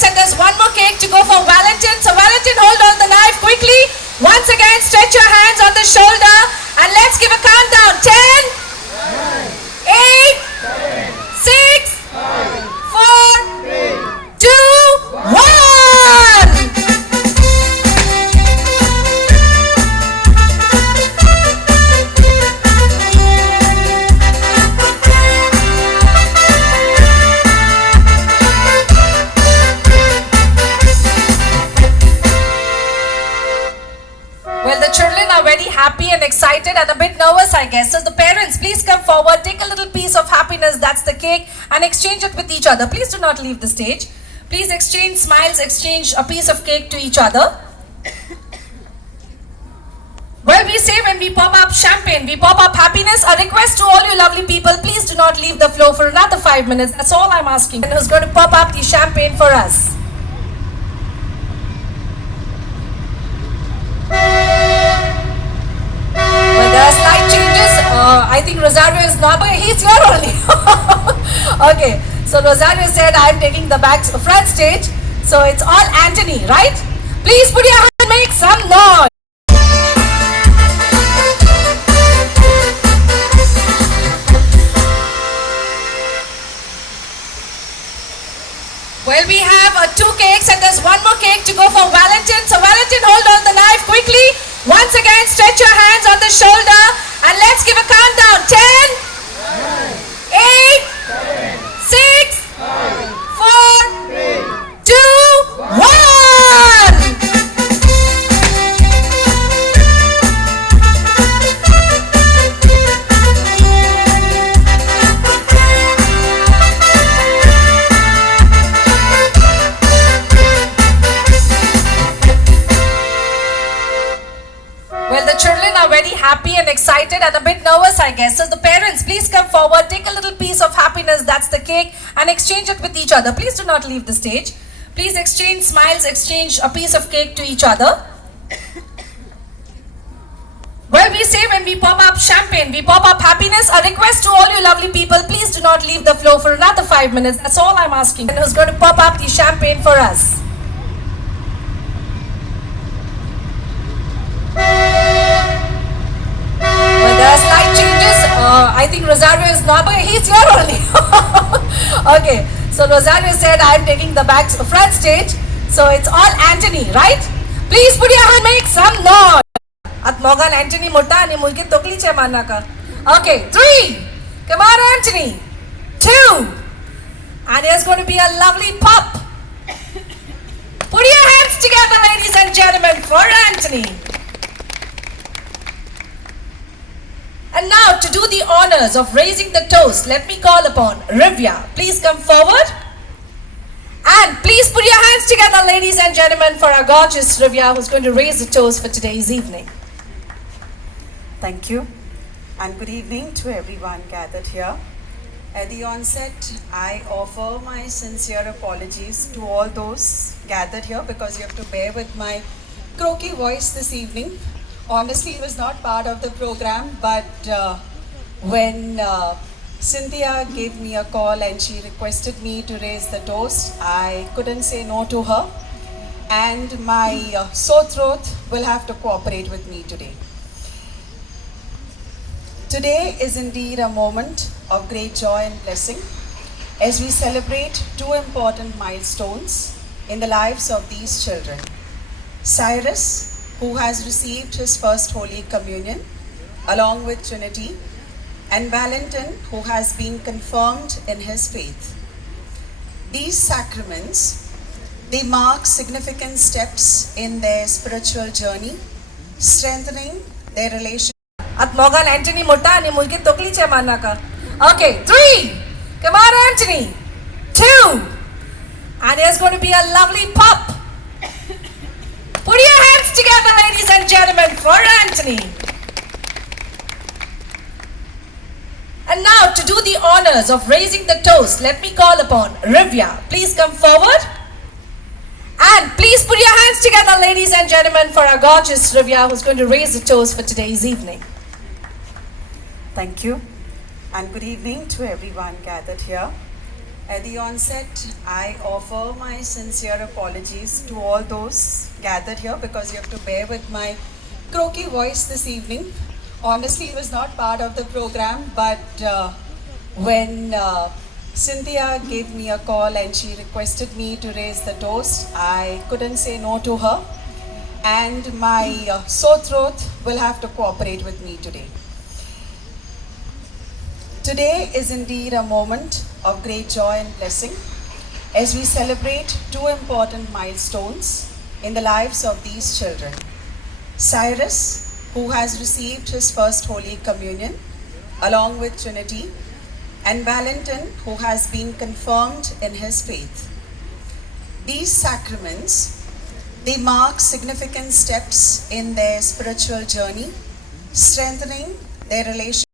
cakes and there's one more cake to go for Valentin. So Valentin, hold on the knife quickly. Once again, stretch your hands on the shoulder and let's give a countdown. 10, 8, 6, 4, 2, 1. Well, the children are very happy and excited and a bit nervous, I guess. So the parents, please come forward, take a little piece of happiness, that's the cake, and exchange it with each other. Please do not leave the stage. Please exchange smiles, exchange a piece of cake to each other. Well, we say when we pop up champagne, we pop up happiness. A request to all you lovely people, please do not leave the floor for another 5 minutes. That's all I'm asking. And who's going to pop up the champagne for us? Well, there are slight changes. I think Rosario is not, but he's here only. Okay, so Rosario said I'm taking the back front stage. So it's all Anthony, right? Please put your hand and make some noise. Well, we have 2 cakes and there's one more cake to go for Valentin. So Valentin, hold on the knife quickly. Once again, stretch your hands on the shoulder and let's give a countdown. 10, 8, 6, 4, 2, 1. Well, the children are very happy and excited and a bit nervous, I guess. So the parents, please come forward, take a little piece of happiness, that's the cake, and exchange it with each other. Please do not leave the stage. Please exchange smiles, exchange a piece of cake to each other. Well, we say when we pop up champagne, we pop up happiness. A request to all you lovely people, please do not leave the floor for another 5 minutes. That's all I'm asking. And who's going to pop up the champagne for us? Well, there are slight changes. I think Rosario is not, but he's here only. Okay, so Rosario said I'm taking the front stage. So it's all Anthony, right? Please put your hand, make some noise. At Mogan Anthony Mutta ani mulki tokli che manaka. Okay, 3. Come on, Anthony. 2. And there's going to be a lovely pop. Put your hands together, ladies and gentlemen, for Anthony. And now, to do the honors of raising the toast, let me call upon Rivya. Please come forward. And please put your hands together, ladies and gentlemen, for our gorgeous Rivya, who's going to raise the toast for today's evening. Thank you, and good evening to everyone gathered here. At the onset, I offer my sincere apologies to all those gathered here because you have to bear with my croaky voice this evening. Honestly, it was not part of the program, but when Cynthia gave me a call and she requested me to raise the toast, I couldn't say no to her, and my sore throat will have to cooperate with me today. Today is indeed a moment of great joy and blessing as we celebrate 2 important milestones in the lives of these children. Cyrus, who has received his first Holy Communion along with Trinity, and Valentin, who has been confirmed in his faith. These sacraments, they mark significant steps in their spiritual journey, strengthening their relationship. At Mogan Anthony Mutta ani mulki tokli che manaka. Okay, 3. Come on, Anthony. 2. And there's going to be a lovely pop. Put your hands together, ladies and gentlemen, for Anthony. And now, to do the honors of raising the toast, let me call upon Rivya. Please come forward. And please put your hands together, ladies and gentlemen, for our gorgeous Rivya, who's going to raise the toast for today's evening. Thank you, and good evening to everyone gathered here. At the onset, I offer my sincere apologies to all those gathered here because you have to bear with my croaky voice this evening. Honestly, it was not part of the program, but when Cynthia gave me a call and she requested me to raise the toast, I couldn't say no to her, and my sore throat will have to cooperate with me today. Today is indeed a moment of great joy and blessing as we celebrate two important milestones in the lives of these children. Cyrus, who has received his first Holy Communion along with Trinity, and Valentin, who has been confirmed in his faith. These sacraments, they mark significant steps in their spiritual journey, strengthening their relationship